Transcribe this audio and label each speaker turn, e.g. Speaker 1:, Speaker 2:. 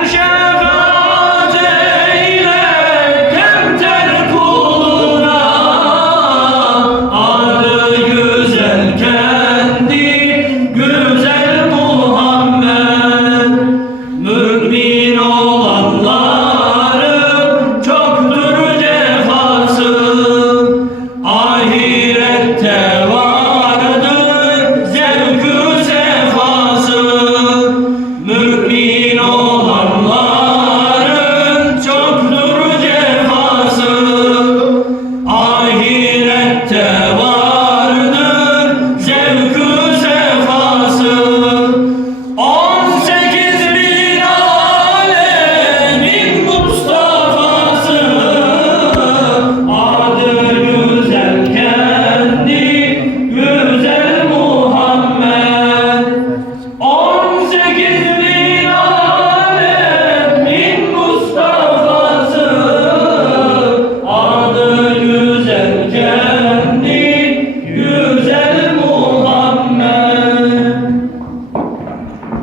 Speaker 1: إن